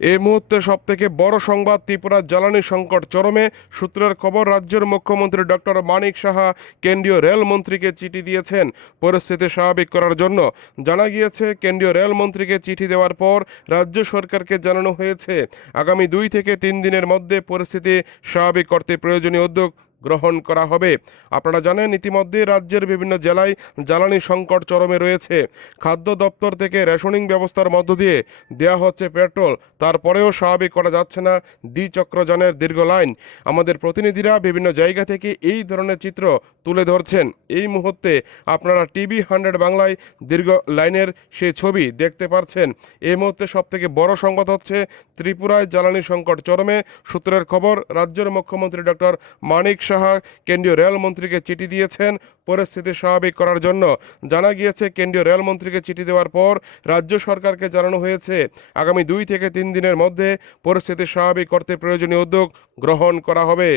এই মুহূর্তে সব থেকে বড় সংবাদ ত্রিপুরার জ্বালানি সংকট চরমে। সূত্রের খবর, রাজ্যের মুখ্যমন্ত্রী ডক্টর মানিক সাহা কেন্দ্রীয় রেলমন্ত্রীকে চিঠি দিয়েছেন। পরিস্থিতি স্বাভাবিক করার জন্য জানা গিয়েছে, কেন্দ্রীয় রেলমন্ত্রীকে চিঠি দেওয়ার পর রাজ্য সরকারকে জানানো হয়েছে, আগামী দুই থেকে তিন দিনের মধ্যে পরিস্থিতি স্বাভাবিক করতে প্রয়োজনীয় উদ্যোগ গ্রহণ করা হবে। আপনারা জানেন, ইতিমধ্যে রাজ্যের বিভিন্ন জেলায় জ্বালানি সংকট চরমে রয়েছে। খাদ্য দপ্তর থেকে রেশনিং ব্যবস্থার মধ্য দিয়ে দেওয়া হচ্ছে পেট্রোল। তারপরেও স্বাভাবিক করা যাচ্ছে না। দ্বিচক্রযানের দীর্ঘ লাইন। আমাদের প্রতিনিধিরা বিভিন্ন জায়গা থেকে এই ধরনের চিত্র তুলে ধরছেন। এই মুহূর্তে আপনারা টিভি হান্ড্রেড বাংলায় দীর্ঘ লাইনের সে ছবি দেখতে পারছেন। এই মুহূর্তে সবথেকে বড় সংবাদ হচ্ছে, ত্রিপুরায় জ্বালানি সংকট চরমে। সূত্রের খবর, রাজ্যের মুখ্যমন্ত্রী ডক্টর মানিক সাহা কেন্দ্রীয় রেলমন্ত্রীকে চিঠি দিয়েছেন। পরিস্থিতি স্বাভাবিক করার জন্য জানা গিয়েছে, কেন্দ্রীয় রেলমন্ত্রীকে চিঠি দেওয়ার পর রাজ্য সরকারকে জানানো হয়েছে, আগামী দুই থেকে তিন দিনের মধ্যে পরিস্থিতি স্বাভাবিক করতে প্রয়োজনীয় উদ্যোগ গ্রহণ করা হবে।